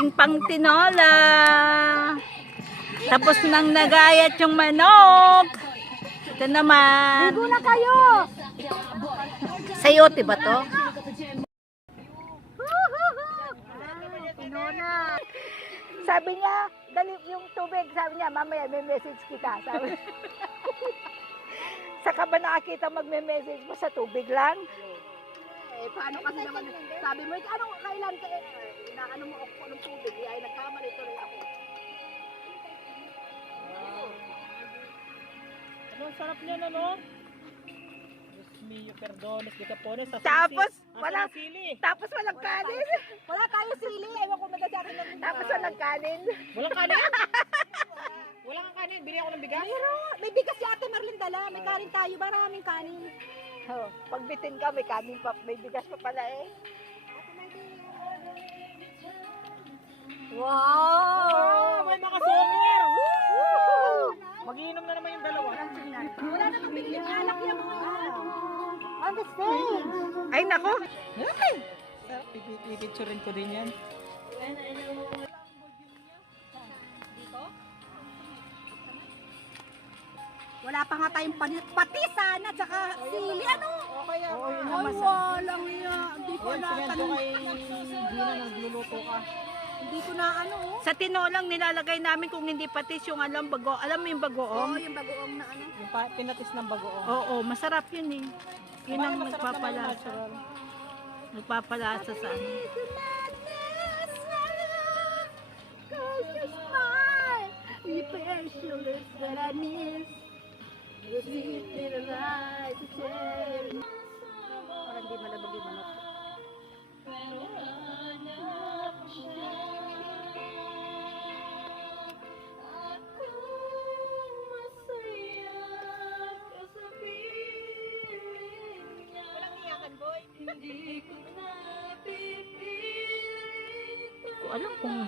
ating pangtinola. Tapos nang nagayat yung manok. Ito naman. Ligo na kayo! Sayote ba to? Sabi niya, dali yung tubig. Sabi niya, mamaya may message kita. Sabi. Saka ba nakakita magme-message mo sa tubig lang? Eh, paano kasi naman, sabi mo, ano, kailan ka, inaano mo ako ng tubig, ay nagkamali tuloy ako. Ano, sarap niyan, ano? Diyos mio, perdones, kita po na sa Tapos, sili. wala, Asa sili? tapos walang kanin. Wala tayo sili, ewan ko maganda sa akin lang. Tapos walang kanin. Walang kanin? Walang kang kanin, bili ako ng bigas? May bigas si Ate Marlene dala, may kanin tayo, maraming kanin. Oh, pagbitin ka, may kanin pa, may bigas pa pala eh. Oh, may mga songer! Woo! Magiinom na naman yung dalawa. Wala namang bigling alak yung mga yan. On the stage. Ay, nako. Sarap, pipicturein ko din yan. Wala pa nga tayong patisan at saka sili, ano? Okay, Oo, yun Ay, naman. walang iya. Hindi ko Yan, na, sinend ko kay Gina, nagluluto ka. hindi ko na ano, oh. Sa tinolang nilalagay namin kung hindi patis yung alam mo yung Oo, bagoong? yung bagoong na ano. Yung pinatis ng bagoong. Oo, masarap yun eh. Yun ang Masarap naman yung nagpapalasa. natural. Nagpapalasa sa ano. Parang di malabag yung manok. Ko alam kung...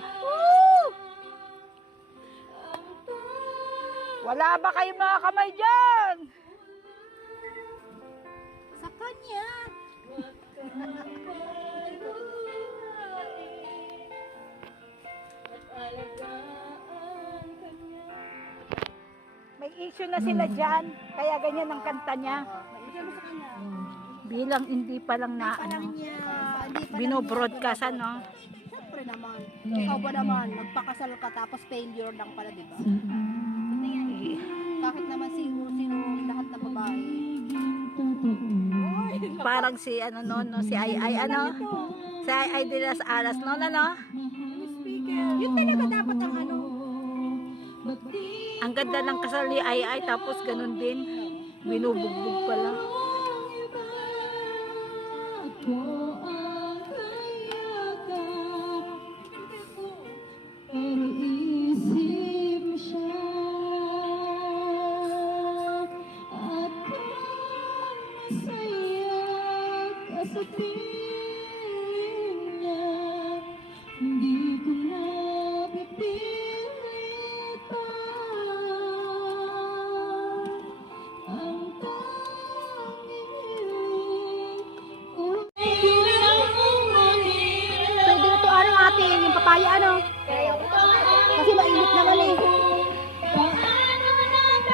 Wala ba kayong mga kamay dyan? Sa kanya. May issue na sila dyan. Kaya ganyan ang kanta niya. Bigyan mo sa kanya. Bilang hindi pa lang na Parang ano, niya, hindi pa binobroadcast ano. Siyempre naman. Ikaw ba naman, nagpakasal ka tapos failure lang pala, di ba? Kahit naman sino lahat na babae. Parang si ano no, si Ay ano. Si Ay de las Alas no, ano. Yun talaga dapat ang ano. Ang ganda ng kasal ni Ay tapos ganun din. Binubugbog pala. Pwede na to ano ate, yung papaya ano. Kasi mainit naman eh.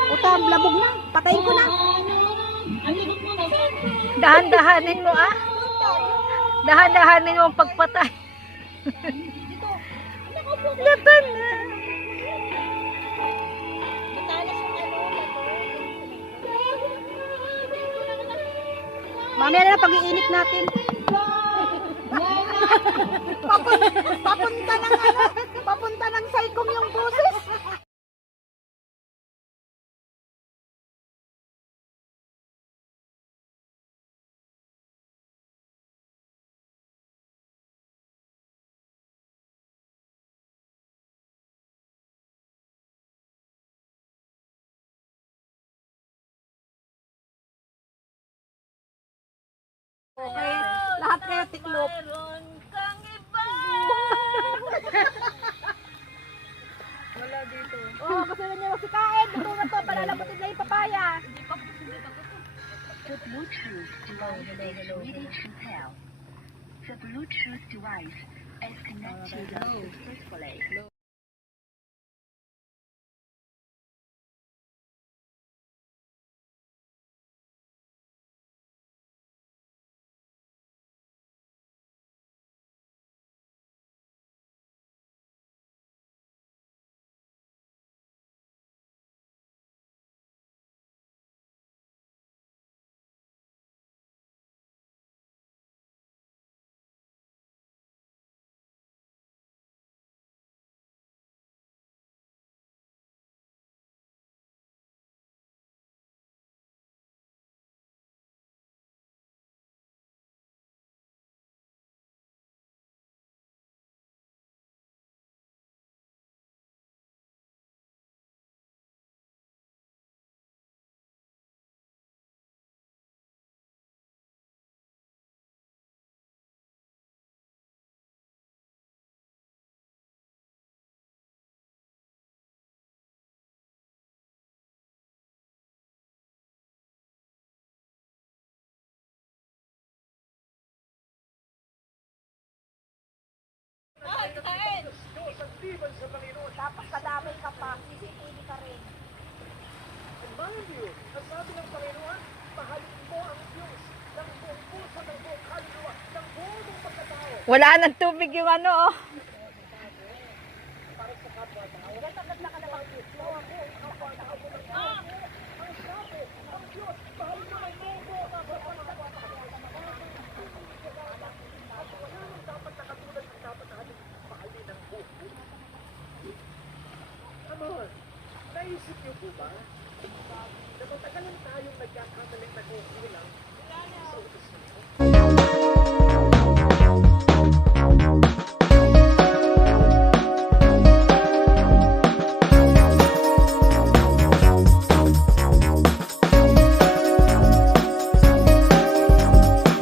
Utam, labog na. Patayin ko na. Dahan-dahanin mo ah. Dahan-dahanin mo ang pagpatay. Gato na. Mamaya na pag-iinit natin. Papunta ng ano, papunta ng saikong yung boses. Okay, lahat kayo tiklop. Wala dito. Oh, gusto na niyo sikain. Ito na to, palalamutin na yung papaya. The Bluetooth device is ready to pair. The Bluetooth device Tapos kadamay ka pa, CCTV ka rin. Ang sabi ng Panginoon, mahalin mo ang Diyos ng buong puso, ng buong kaluluwa, ng buong mong pagkatao. Wala nang tubig yung ano, oh. Amor, naisip niyo po ba? Na matagalan tayong nagkakamaling nagkukulang sa utos niyo?